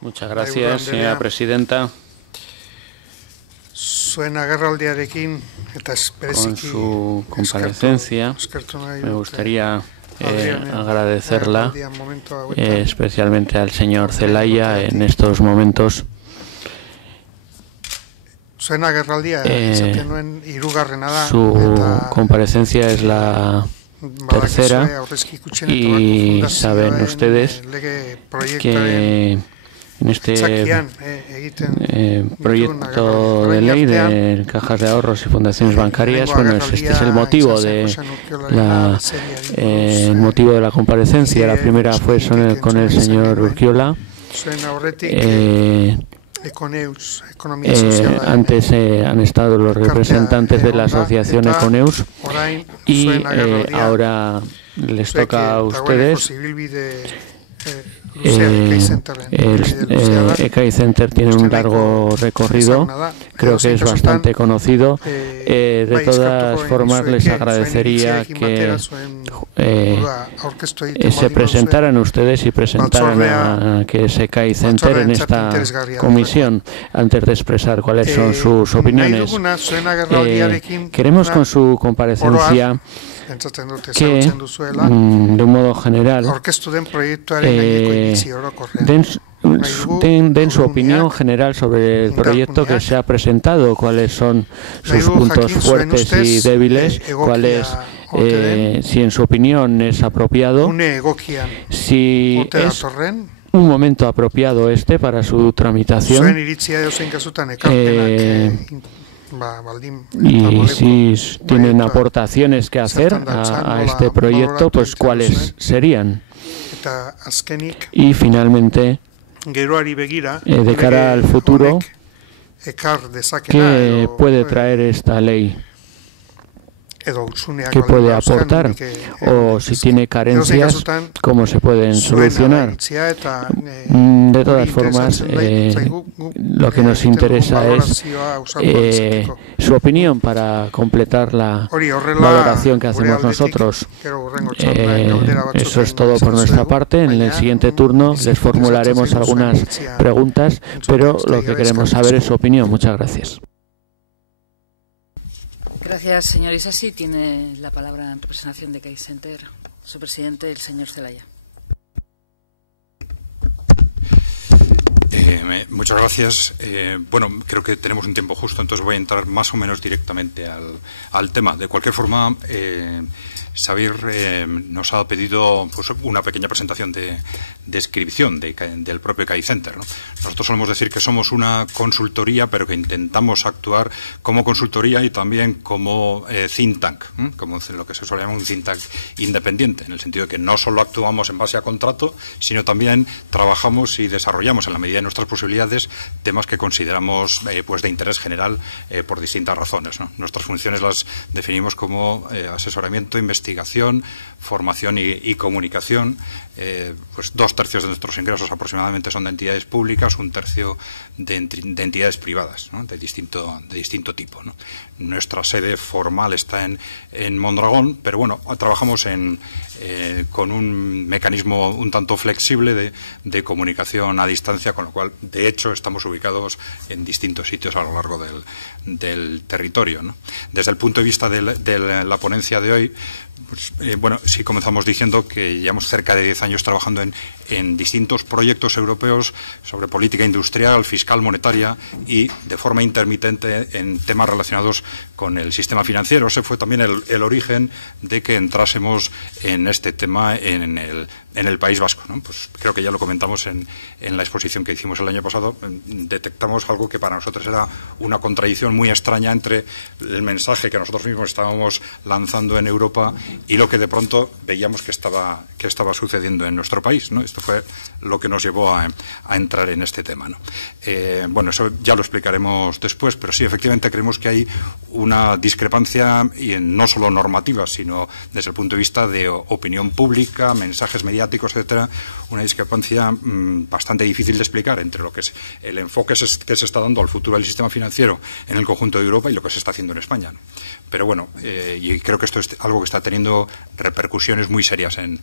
Muchas gracias, señora presidenta. Con su comparecencia me gustaría agradecerla especialmente al señor Zelaya en estos momentos. Su comparecencia es la tercera y saben ustedes que en este proyecto de ley de cajas de ahorros y fundaciones bancarias, bueno, este es el motivo de la comparecencia. La primera fue con el señor Urquiola. Antes han estado los representantes de la asociación Econeus y ahora les toca a ustedes. El ECAI Center tiene un largo recorrido, creo que es bastante conocido. De todas formas, les agradecería que se presentaran ustedes y presentaran a que es ECAI Center en esta comisión antes de expresar cuáles son sus opiniones. Queremos con su comparecencia que, de un modo general, den su opinión general sobre el proyecto que se ha presentado, cuáles son sus puntos fuertes y débiles, si en su opinión es apropiado, si es un momento apropiado para su tramitación, y si tienen aportaciones que hacer a este proyecto, pues cuáles serían. Y finalmente, de cara al futuro, ¿qué puede traer esta ley? ¿Qué puede aportar? O si tiene carencias, ¿cómo se pueden solucionar? De todas formas, lo que nos interesa es su opinión para completar la valoración que hacemos nosotros. Eso es todo por nuestra parte. En el siguiente turno les formularemos algunas preguntas, pero lo que queremos saber es su opinión. Muchas gracias. Gracias, señor Isasi. Tiene la palabra en representación de ECAI Center su presidente, el señor Zelaya. Muchas gracias. Bueno, creo que tenemos un tiempo justo, entonces voy a entrar más o menos directamente al tema. De cualquier forma, Xavier nos ha pedido pues, una pequeña presentación de descripción del propio ECAI Center, ¿no? Nosotros solemos decir que somos una consultoría, pero que intentamos actuar como consultoría y también como think tank, como lo que se suele llamar un think tank independiente, en el sentido de que no solo actuamos en base a contrato, sino también trabajamos y desarrollamos en la medida de nuestras posibilidades temas que consideramos pues de interés general por distintas razones, ¿no? Nuestras funciones las definimos como asesoramiento, investigación, formación y comunicación. Pues 2/3 de nuestros ingresos aproximadamente son de entidades públicas, 1/3 de entidades privadas, ¿no? de distinto tipo, ¿no? Nuestra sede formal está en Mondragón, pero bueno, trabajamos con un mecanismo un tanto flexible de comunicación a distancia, con lo cual, de hecho, estamos ubicados en distintos sitios a lo largo del territorio, ¿no? Desde el punto de vista de la ponencia de hoy, pues, bueno, sí comenzamos diciendo que llevamos cerca de 10 años trabajando en distintos proyectos europeos sobre política industrial, fiscal, monetaria y de forma intermitente en temas relacionados con el sistema financiero. Ese fue también el origen de que entrásemos en este tema en el País Vasco, ¿no? Pues creo que ya lo comentamos en la exposición que hicimos el año pasado. Detectamos algo que para nosotros era una contradicción muy extraña entre el mensaje que nosotros mismos estábamos lanzando en Europa y lo que de pronto veíamos que estaba sucediendo en nuestro país, ¿no? Esto fue lo que nos llevó a entrar en este tema, ¿no? Bueno, eso ya lo explicaremos después, pero sí, efectivamente creemos que hay una discrepancia, y no solo normativa, sino desde el punto de vista de opinión pública, mensajes mediáticos, etcétera, una discrepancia bastante difícil de explicar entre lo que es el enfoque que se está dando al futuro del sistema financiero en el conjunto de Europa y lo que se está haciendo en España, ¿no? Pero bueno, y creo que esto es algo que está teniendo teniendo repercusiones muy serias en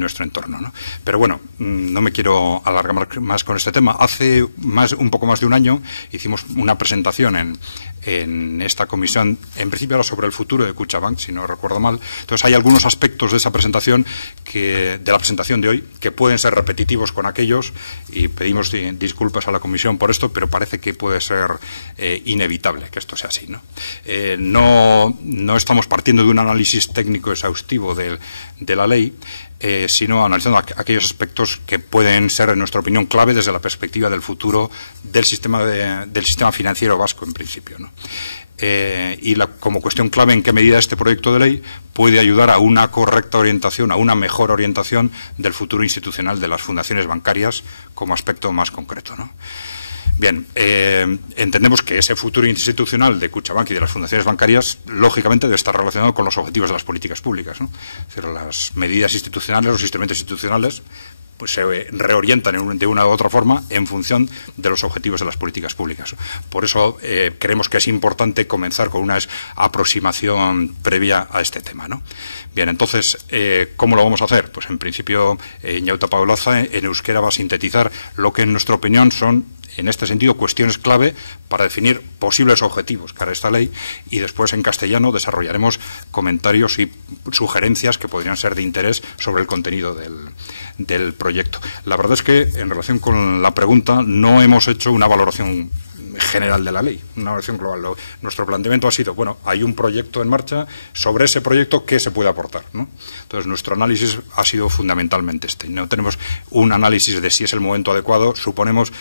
nuestro entorno, ¿no? Pero bueno, no me quiero alargar más con este tema. Hace un poco más de un año hicimos una presentación en esta comisión, en principio era sobre el futuro de Kutxabank, si no recuerdo mal. Entonces hay algunos aspectos de esa presentación, de la presentación de hoy, que pueden ser repetitivos con aquellos, y pedimos disculpas a la comisión por esto, pero parece que puede ser inevitable que esto sea así, ¿no? No estamos partiendo de un análisis técnico exhaustivo de la ley, sino analizando aquellos aspectos que pueden ser, en nuestra opinión, clave desde la perspectiva del futuro del sistema financiero vasco, en principio, ¿no? Y como cuestión clave, en qué medida este proyecto de ley puede ayudar a una correcta orientación, a una mejor orientación del futuro institucional de las fundaciones bancarias como aspecto más concreto, ¿no? Bien, entendemos que ese futuro institucional de Kutxabank y de las fundaciones bancarias, lógicamente, debe estar relacionado con los objetivos de las políticas públicas, ¿no? Es decir, las medidas institucionales, los instrumentos institucionales, pues se reorientan de una u otra forma en función de los objetivos de las políticas públicas. Por eso creemos que es importante comenzar con una aproximación previa a este tema, ¿no? Bien, entonces, ¿cómo lo vamos a hacer? Pues en principio, Ñauta Paulaza en euskera va a sintetizar lo que en nuestra opinión son, en este sentido, cuestiones clave para definir posibles objetivos para esta ley, y después en castellano desarrollaremos comentarios y sugerencias que podrían ser de interés sobre el contenido del proyecto. La verdad es que, en relación con la pregunta, no hemos hecho una valoración general de la ley, una valoración global. Nuestro planteamiento ha sido, bueno, hay un proyecto en marcha, sobre ese proyecto, ¿qué se puede aportar, ¿no? Entonces, nuestro análisis ha sido fundamentalmente este. No tenemos un análisis de si es el momento adecuado. Suponemos,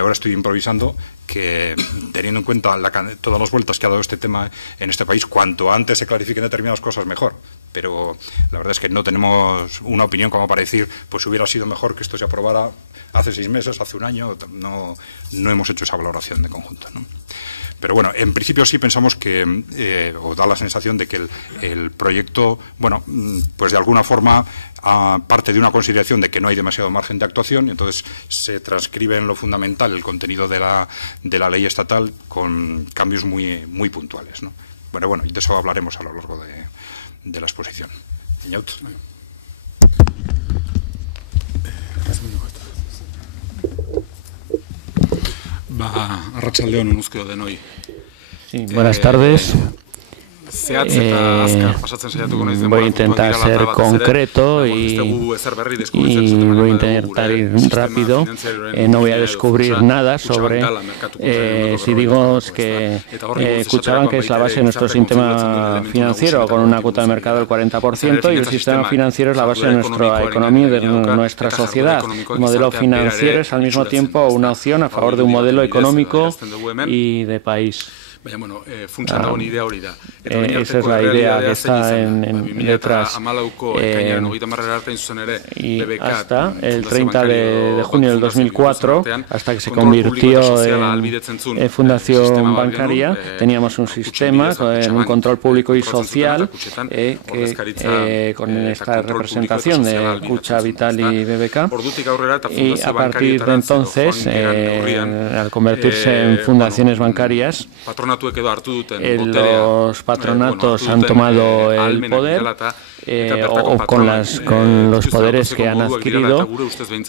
ahora estoy improvisando, que teniendo en cuenta todas las vueltas que ha dado este tema en este país, cuanto antes se clarifiquen determinadas cosas, mejor. Pero la verdad es que no tenemos una opinión como para decir, pues hubiera sido mejor que esto se aprobara hace 6 meses, hace un año. No hemos hecho esa valoración de conjunto, ¿no? Pero bueno, en principio sí pensamos que, o da la sensación de que el proyecto, bueno, pues de alguna forma parte de una consideración de que no hay demasiado margen de actuación, y entonces se transcribe en lo fundamental el contenido de la ley estatal con cambios muy, muy puntuales, ¿no? Bueno, y de eso hablaremos a lo largo de la exposición. Ñaut. Arratsaldeon unuzkeo denoi. Sí, buenas tardes. Voy a intentar ser concreto y voy a intentar ir rápido. No voy a descubrir nada sobre, si digo que Kutxabank es la base de nuestro sistema financiero, con una cuota de mercado del 40%, y el sistema financiero es la base de nuestra economía y de nuestra sociedad. El modelo financiero es al mismo tiempo una opción a favor de un modelo económico y de país. Esa es la idea que está detrás. Y hasta el 30 de junio del 2004, hasta que se convirtió en fundación bancaria, teníamos un sistema con un control público y social con esta representación de Kutxa, Vital y BBK. Y a partir de entonces, al convertirse en fundaciones bancarias, los patronatos han tomado el poder o con los poderes que han adquirido.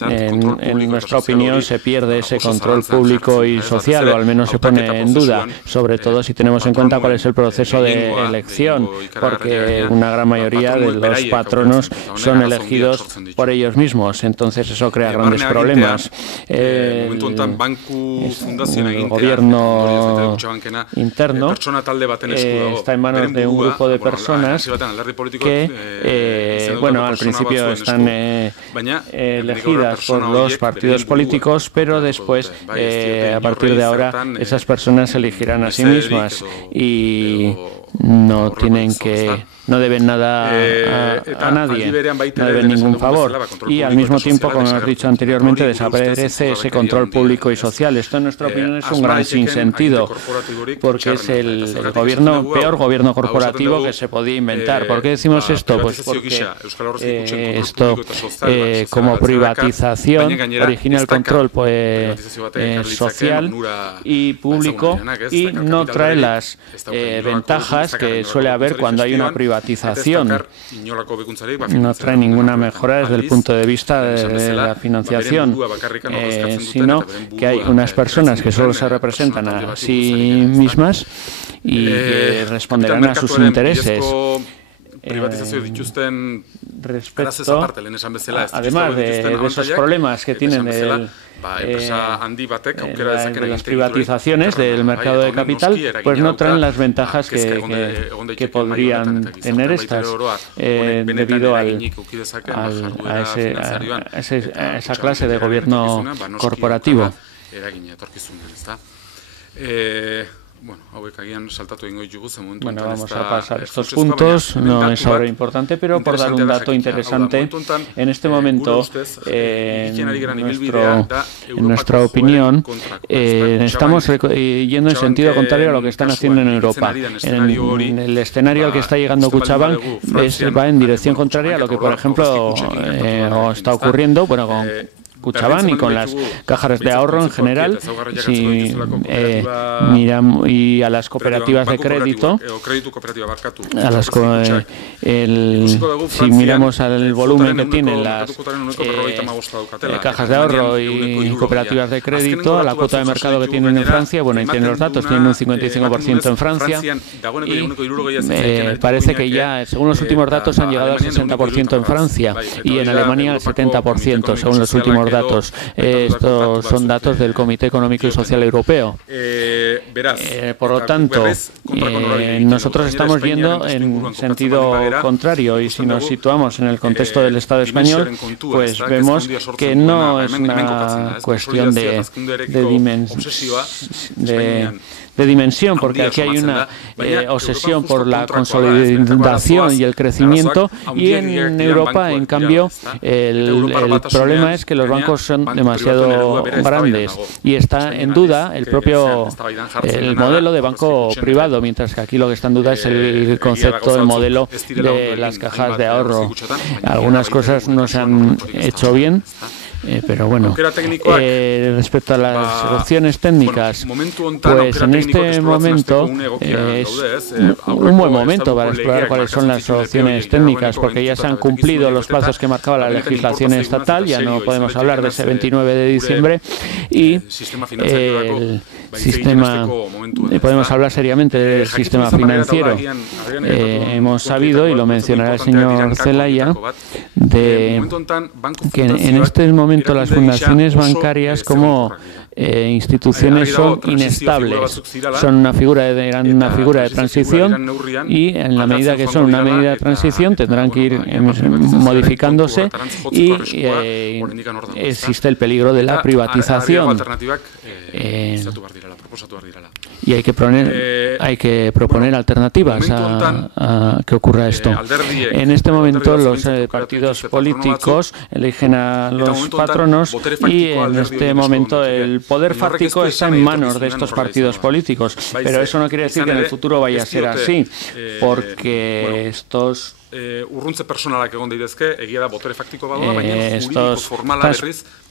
En nuestra opinión se pierde ese control público y social, o al menos se pone en duda, sobre todo si tenemos en cuenta cuál es el proceso de elección, porque una gran mayoría de los patronos son elegidos por ellos mismos. Entonces eso crea grandes problemas. El gobierno interno está en manos de un grupo de personas que, bueno, al principio están elegidas por los partidos políticos, pero después, a partir de ahora, esas personas se elegirán a sí mismas y no deben nada a nadie, no deben ningún favor. Y al mismo tiempo, como hemos dicho anteriormente, desaparece ese control público y social. Esto, en nuestra opinión, es un gran sinsentido, porque es el peor gobierno corporativo que se podía inventar. ¿Por qué decimos esto? Pues porque esto, como privatización, origina el control social y público, y no trae las ventajas negativas que suele haber cuando hay una privatización. No trae ninguna mejora desde el punto de vista de la financiación, sino que hay unas personas que solo se representan a sí mismas y que responderán a sus intereses. Respecto, además de esos problemas que tienen de las privatizaciones del mercado de capital, pues no traen las ventajas que podrían tener estas debido a esa clase de gobierno corporativo. Bueno, vamos a pasar estos puntos, no es ahora importante, pero por dar un dato interesante, en este momento, en nuestra opinión, estamos yendo en sentido contrario a lo que están haciendo en Europa. En el escenario al que está llegando Kutxabank va en dirección contraria a lo que, por ejemplo, está ocurriendo, bueno, con Kutxabank y con las cajas de ahorro en general, si miramos y a las cooperativas de crédito, si miramos al volumen que tienen las cajas de ahorro y cooperativas de crédito, a la cuota de mercado que tienen en Francia, bueno, ahí tienen los datos, tienen un 55% en Francia y parece que ya, según los últimos datos, han llegado al 60% en Francia y en Alemania al 70%, según los últimos datos. Estos son datos del Comité Económico y Social Europeo. Por lo tanto, nosotros estamos yendo en sentido contrario y si nos situamos en el contexto del Estado español, pues vemos que no es una cuestión de dimensión, porque aquí hay una obsesión por la consolidación y el crecimiento, y en Europa, en cambio, el problema es que los bancos son demasiado grandes y está en duda el modelo de banco privado, mientras que aquí lo que está en duda es el concepto, el modelo de las cajas de ahorro. Algunas cosas no se han hecho bien. Pero bueno, respecto a las opciones técnicas, pues en este momento es un buen momento para explorar cuáles son las opciones técnicas, porque ya se han cumplido los plazos que marcaba la legislación estatal, ya no podemos hablar de ese 29 de diciembre, y podemos hablar seriamente del sistema financiero. Hemos sabido, y lo mencionará el señor Zelaya, de que en este momento las fundaciones bancarias como instituciones son inestables, son una figura de transición, y en la medida que son una medida de transición tendrán que ir modificándose, y existe el peligro de la privatización. Y hay que proponer alternativas a que ocurra esto. En este momento los partidos políticos eligen a los patronos, y en este momento el poder fáctico está en manos de estos partidos políticos. Pero eso no quiere decir que en el futuro vaya a ser así, porque estas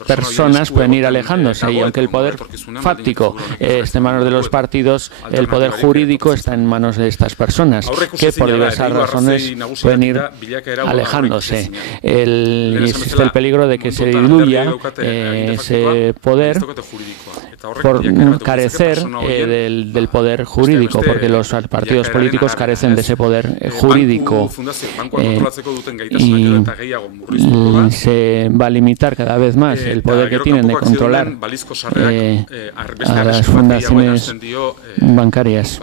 personas pueden ir alejándose, y aunque el poder fáctico esté en manos de los partidos, el poder jurídico está en manos de estas personas, que por diversas razones pueden ir alejándose. Existe el peligro de que se diluya ese poder por carecer del poder jurídico, porque los partidos políticos carecen de ese poder jurídico, y se va a limitar cada vez más el poder que tienen de controlar a las fundaciones bancarias,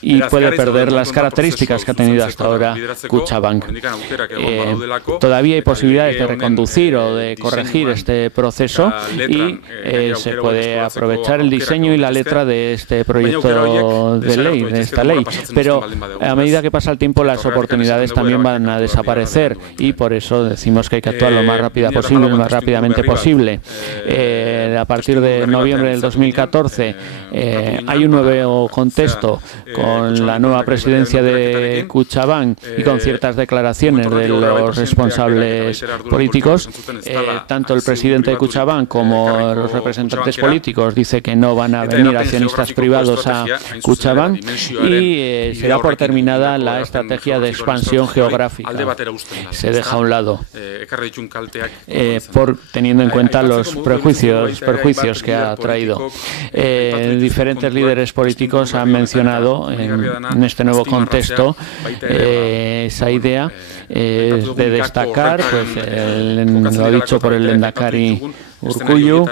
y puede perder las características que ha tenido hasta ahora Kutxabank. Todavía hay posibilidades de reconducir o de corregir este proceso, y se puede aprovechar el diseño y la letra de este proyecto de ley, de esta ley, pero a medida que pasa el tiempo las oportunidades también van a desaparecer, y por eso decimos que hay que actuar lo más rápidamente posible. A partir de noviembre del 2014 hay un nuevo contexto con con la nueva presidencia de Kutxabank y con ciertas declaraciones de los responsables políticos, tanto el presidente de Kutxabank como los representantes políticos dicen que no van a venir accionistas privados a Kutxabank y se da por terminada la estrategia de expansión geográfica. Se deja a un lado, teniendo en cuenta los perjuicios que ha traído. Diferentes líderes políticos han mencionado en este nuevo contexto esa idea de destacar, pues lo ha dicho por el lehendakari Urkullu,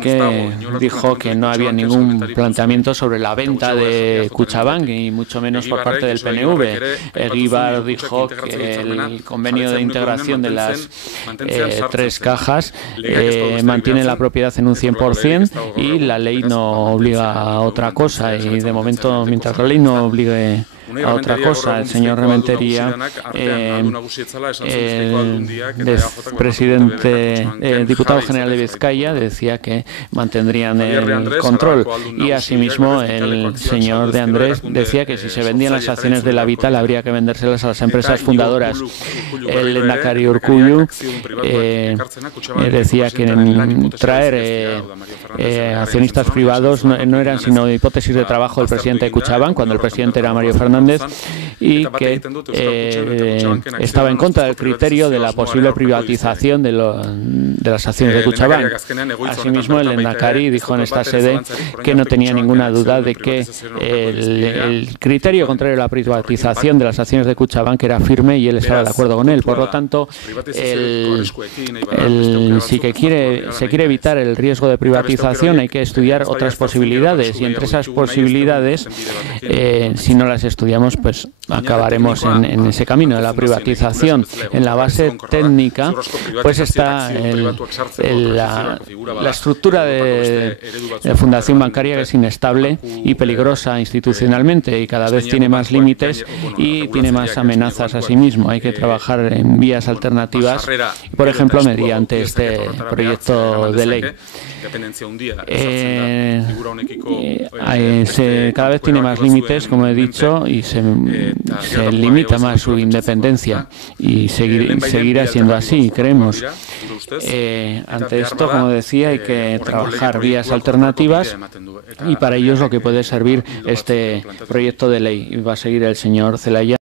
que dijo que no había ningún planteamiento sobre la venta de Kutxabank y mucho menos por parte del PNV. Eguíbar dijo que el convenio de integración de las tres cajas mantiene la propiedad en un 100% y la ley no obliga a otra cosa, y de momento, mientras la ley no obligue a otra cosa, el señor Rementeria, diputado general de Vizcaya, decía que mantendrían el control, y asimismo el señor de Andrés decía que si se vendían las acciones de la Vital habría que vendérselas a las empresas fundadoras. El lehendakari Urkullu decía que traer accionistas privados no eran sino hipótesis de trabajo del presidente de Kutxabank cuando el presidente era Mario Fernández, y que estaba en contra del criterio de la posible privatización de las acciones de Kutxabank. Asimismo, el lehendakari dijo en esta sede que no tenía ninguna duda de que el criterio contrario a la privatización de las acciones de Kutxabank era firme y él estaba de acuerdo con él. Por lo tanto, si se quiere evitar el riesgo de privatización, hay que estudiar otras posibilidades, y entre esas posibilidades, si no las estudiamos, pues acabaremos en ese camino de la privatización. En la base técnica, pues está la estructura de fundación bancaria, que es inestable y peligrosa institucionalmente, y cada vez tiene más límites y tiene más amenazas a sí mismo. Hay que trabajar en vías alternativas, por ejemplo, mediante este proyecto de ley. Cada vez tiene más límites, como he dicho, y se limita más su independencia, y seguirá siendo así, creemos. Ante esto, como decía, hay que trabajar vías alternativas, y para ello es lo que puede servir este proyecto de ley. Y va a seguir el señor Zelaya.